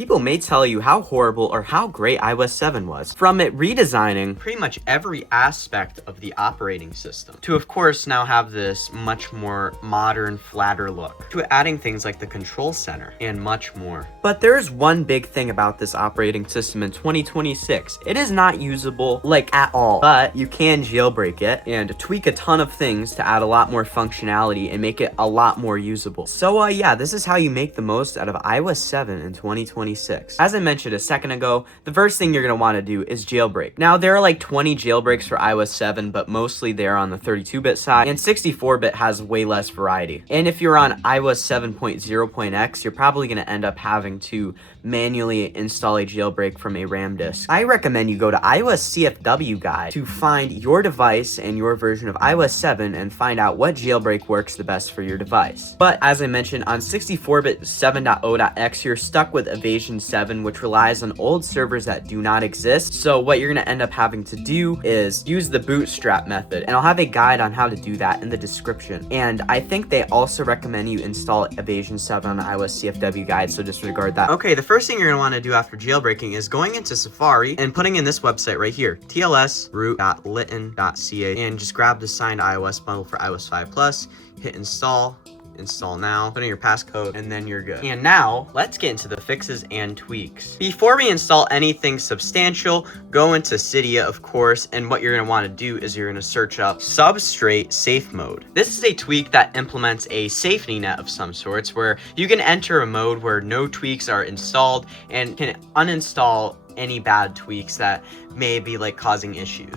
People may tell you how horrible or how great iOS 7 was, from it redesigning pretty much every aspect of the operating system, to of course now have this much more modern, flatter look, to adding things like the control center, and much more. But there's one big thing about this operating system in 2026. It is not usable, like, at all, but you can jailbreak it and tweak a ton of things to add a lot more functionality and make it a lot more usable. So yeah, this is how you make the most out of iOS 7 in 2026. As I mentioned a second ago, the first thing you're going to want to do is jailbreak. Now, there are like 20 jailbreaks for iOS 7, but mostly they're on the 32-bit side, and 64-bit has way less variety. And if you're on iOS 7.0.x, you're probably going to end up having to manually install a jailbreak from a RAM disk. I recommend you go to iOS CFW guide to find your device and your version of iOS 7 and find out what jailbreak works the best for your device. But as I mentioned, on 64-bit 7.0.x, you're stuck with Evasion 7, which relies on old servers that do not exist. So what you're going to end up having to do is use the bootstrap method, and I'll have a guide on how to do that in the description. And I think they also recommend you install Evasion 7 on the iOS CFW guide, so disregard that. Okay, the first thing you're going to want to do after jailbreaking is going into Safari and putting in this website right here, tlsroot.litten.ca, and just grab the signed iOS bundle for iOS 5 Plus, hit install now, put in your passcode, and then you're good. And now, let's get into the fixes and tweaks. Before we install anything substantial, go into Cydia, of course, and what you're going to want to do is you're going to search up Substrate Safe Mode. This is a tweak that implements a safety net of some sorts, where you can enter a mode where no tweaks are installed and can uninstall any bad tweaks that may be like causing issues.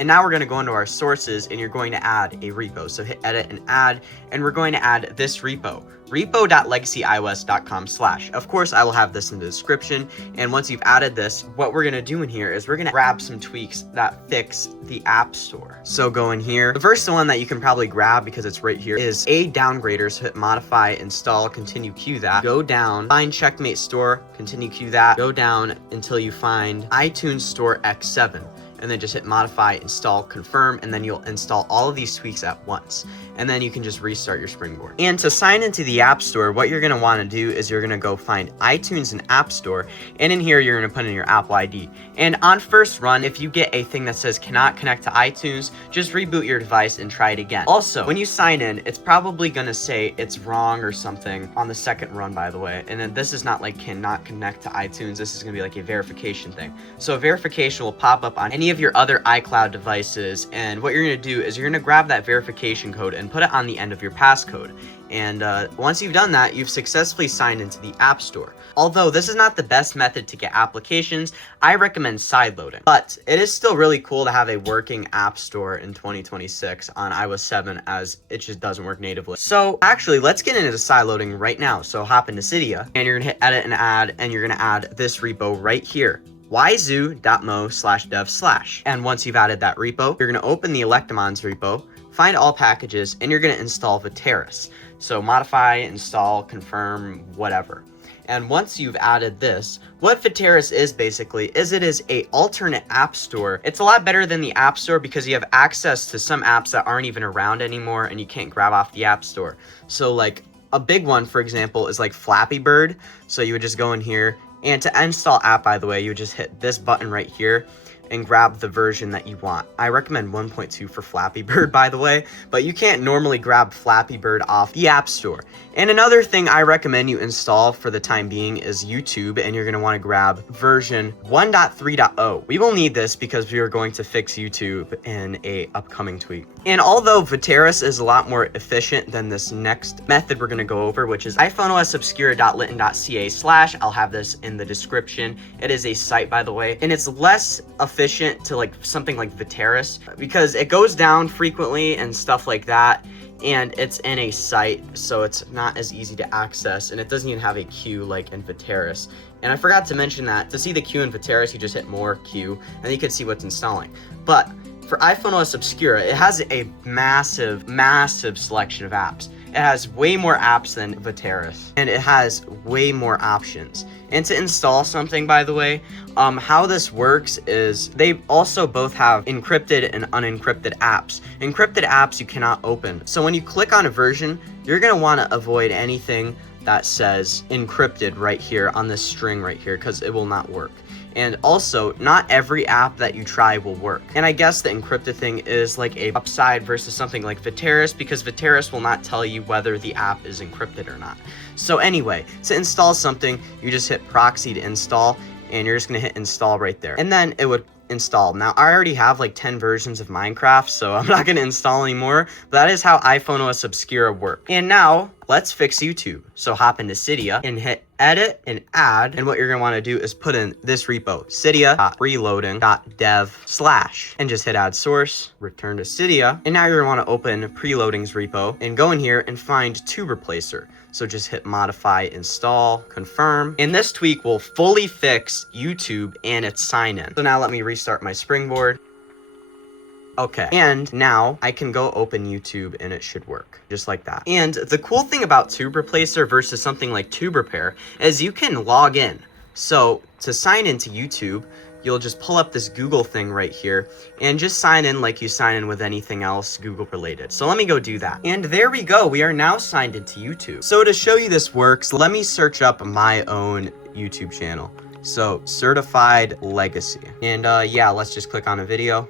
And now we're going to go into our sources, and you're going to add a repo. So hit edit and add, and we're going to add this repo, repo.legacyios.com/. Of course, I will have this in the description. And once you've added this, what we're going to do in here is we're going to grab some tweaks that fix the App Store. So go in here. The first one that you can probably grab, because it's right here, is a downgrader. So hit modify, install, continue queue that. Go down, find Checkmate Store, continue queue that. Go down until you find iTunes Store X7. And then just hit modify, install, confirm, and then you'll install all of these tweaks at once. And then you can just restart your Springboard. And to sign into the App Store, what you're going to want to do is you're going to go find iTunes and App Store, and in here you're going to put in your Apple ID. And on first run, if you get a thing that says cannot connect to iTunes, just reboot your device and try it again. Also, when you sign in, it's probably going to say it's wrong or something on the second run, by the way. And then this is not like cannot connect to iTunes. This is going to be like a verification thing. So a verification will pop up on any of your other iCloud devices, and what you're going to do is you're going to grab that verification code and put it on the end of your passcode. And once you've done that, you've successfully signed into the App Store. Although this is not the best method to get applications, I recommend sideloading. But it is still really cool to have a working App Store in 2026 on iOS 7, as it just doesn't work natively. So actually, let's get into sideloading right now. So hop into Cydia, and you're going to hit edit and add, and you're going to add this repo right here, yzoo.mo/dev/. And once you've added that repo, you're going to open the Electamons repo, find all packages, and you're going to install Viteris. So modify, install, confirm, whatever. And once you've added this, what Viteris is basically is it is a alternate app store. It's a lot better than the App Store because you have access to some apps that aren't even around anymore and you can't grab off the App Store. So like a big one, for example, is like Flappy Bird. So you would just go in here, and to install app, by the way, you would just hit this button right here and grab the version that you want. I recommend 1.2 for Flappy Bird, by the way, but you can't normally grab Flappy Bird off the App Store. And another thing I recommend you install for the time being is YouTube, and you're going to want to grab version 1.3.0. We will need this because we are going to fix YouTube in a upcoming tweak. And although Viteris is a lot more efficient than this next method we're going to go over, which is iPhoneOSobscura.litten.ca/, I'll have this in the description. It is a site, by the way, and it's less efficient to like something like Viteris because it goes down frequently and stuff like that, and it's in a site, so it's not as easy to access, and it doesn't even have a queue like in Viteris. And I forgot to mention that to see the queue in Viteris, you just hit more queue, and you can see what's installing. But for iPhone OS Obscura, it has a massive selection of apps. It has way more apps than Viteris, and it has way more options. And to install something, by the way, how this works is they also both have encrypted and unencrypted apps. Encrypted apps you cannot open. So when you click on a version, you're going to want to avoid anything that says encrypted right here on this string right here, because it will not work. And also, not every app that you try will work. And I guess the encrypted thing is like a upside versus something like Viteris, because Viteris will not tell you whether the app is encrypted or not. So anyway, to install something, you just hit proxy to install, and you're just gonna hit install right there. And then it would install. Now, I already have like 10 versions of Minecraft, so I'm not gonna install anymore, but that is how iPhone OS Obscura works. And now, let's fix YouTube. So hop into Cydia and hit edit and add, and what you're gonna wanna do is put in this repo, cydia.preloading.dev/ and just hit add source, return to Cydia, and now you're gonna wanna open preloading's repo and go in here and find tube replacer. So just hit modify, install, confirm, and this tweak will fully fix YouTube and its sign-in. So now let me restart my Springboard. Okay, and now I can go open YouTube and it should work, just like that. And the cool thing about Tube Replacer versus something like Tube Repair is you can log in. So to sign into YouTube, you'll just pull up this Google thing right here and just sign in like you sign in with anything else Google related. So let me go do that. And there we go, we are now signed into YouTube. So to show you this works, let me search up my own YouTube channel. So CertifiedLegacy. And yeah, let's just click on a video.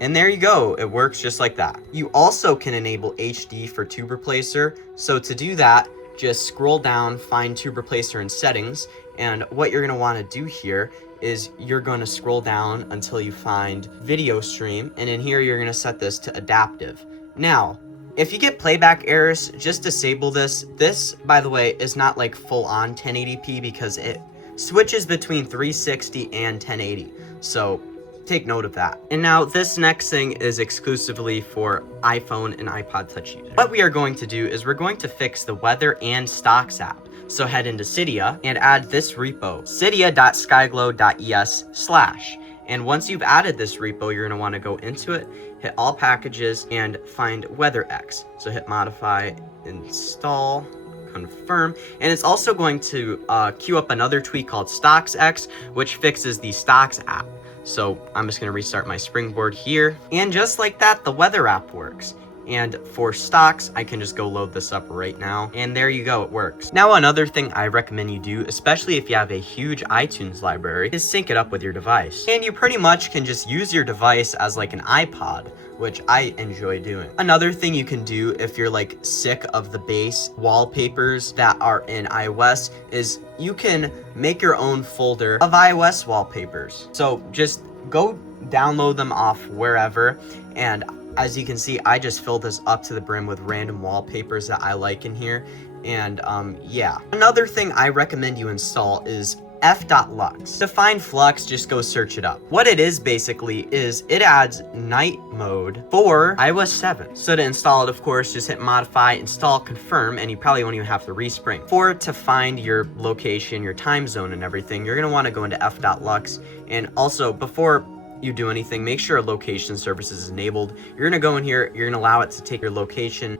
And there you go, it works just like that. You also can enable HD for Tube Replacer. So to do that, just scroll down, find Tube Replacer in settings, and what you're gonna wanna do here is you're gonna scroll down until you find video stream, and in here you're gonna set this to adaptive. Now, if you get playback errors, just disable this. This, by the way, is not like full on 1080p because it switches between 360 and 1080. So take note of that. And now this next thing is exclusively for iPhone and iPod Touch users. What we are going to do is we're going to fix the weather and stocks app. So head into Cydia and add this repo, cydia.skyglow.es/. And once you've added this repo, you're gonna wanna go into it, hit all packages, and find WeatherX. So hit modify, install, confirm, and it's also going to queue up another tweak called StocksX, which fixes the Stocks app. So I'm just gonna restart my Springboard here. And just like that, the weather app works. And for stocks, I can just go load this up right now. And there you go, it works. Now, another thing I recommend you do, especially if you have a huge iTunes library, is sync it up with your device. And you pretty much can just use your device as like an iPod, which I enjoy doing. Another thing you can do if you're like sick of the base wallpapers that are in iOS is you can make your own folder of iOS wallpapers. So just go download them off wherever, and as you can see, I just filled this up to the brim with random wallpapers that I like in here. And yeah. Another thing I recommend you install is f.lux. To find Flux, just go search it up. What it is basically is it adds night mode for iOS 7. So to install it, of course, just hit modify, install, confirm, and you probably won't even have to respring. To find your location, your time zone and everything, you're gonna wanna go into f.lux. And also, before you do anything, make sure location services is enabled. You're gonna go in here, you're gonna allow it to take your location.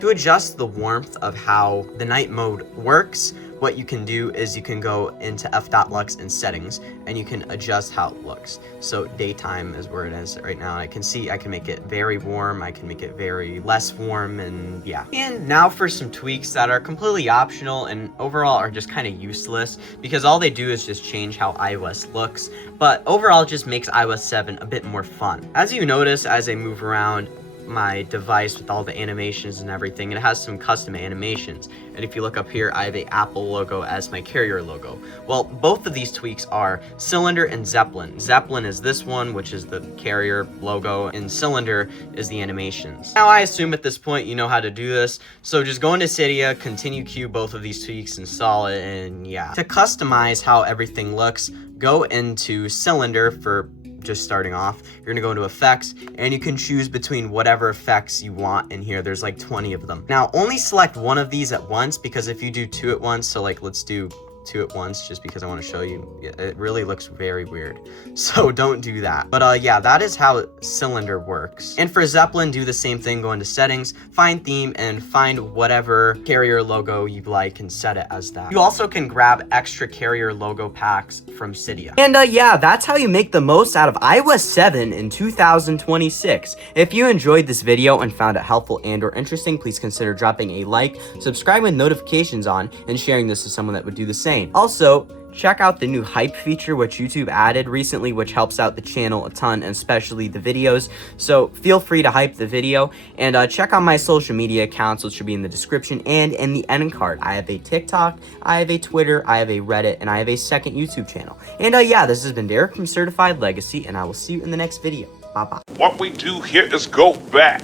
To adjust the warmth of how the night mode works, what you can do is you can go into f.lux in settings and you can adjust how it looks. So daytime is where it is right now. I can see I can make it very warm, I can make it very less warm, and yeah. And now for some tweaks that are completely optional and overall are just kind of useless because all they do is just change how iOS looks, but overall it just makes iOS 7 a bit more fun. As you notice as I move around my device with all the animations and everything, it has some custom animations. And if you look up here, I have a Apple logo as my carrier logo. Well, both of these tweaks are Cylinder and Zeppelin. Zeppelin is this one, which is the carrier logo, and Cylinder is the animations. Now, I assume at this point you know how to do this, so just go into Cydia, continue queue both of these tweaks, install it, and yeah. To customize how everything looks, go into Cylinder for just starting off. You're gonna go into effects and you can choose between whatever effects you want in here. There's like 20 of them. Now only select one of these at once, because if you do two at once, so like let's do to it once just because I want to show you. It really looks very weird. So don't do that. But yeah, that is how Cylinder works. And for Zeppelin, do the same thing. Go into settings, find theme, and find whatever carrier logo you like and set it as that. You also can grab extra carrier logo packs from Cydia. And yeah, that's how you make the most out of iOS 7 in 2026. If you enjoyed this video and found it helpful and or interesting, please consider dropping a like, subscribe with notifications on, and sharing this with someone that would do the same. Also, check out the new hype feature which YouTube added recently, which helps out the channel a ton, and especially the videos. So feel free to hype the video, and check out my social media accounts, which should be in the description and in the end card. I have a TikTok, I have a Twitter, I have a Reddit, and I have a second YouTube channel. And yeah, this has been Derek from Certified Legacy, and I will see you in the next video. Bye bye. What we do here is go back.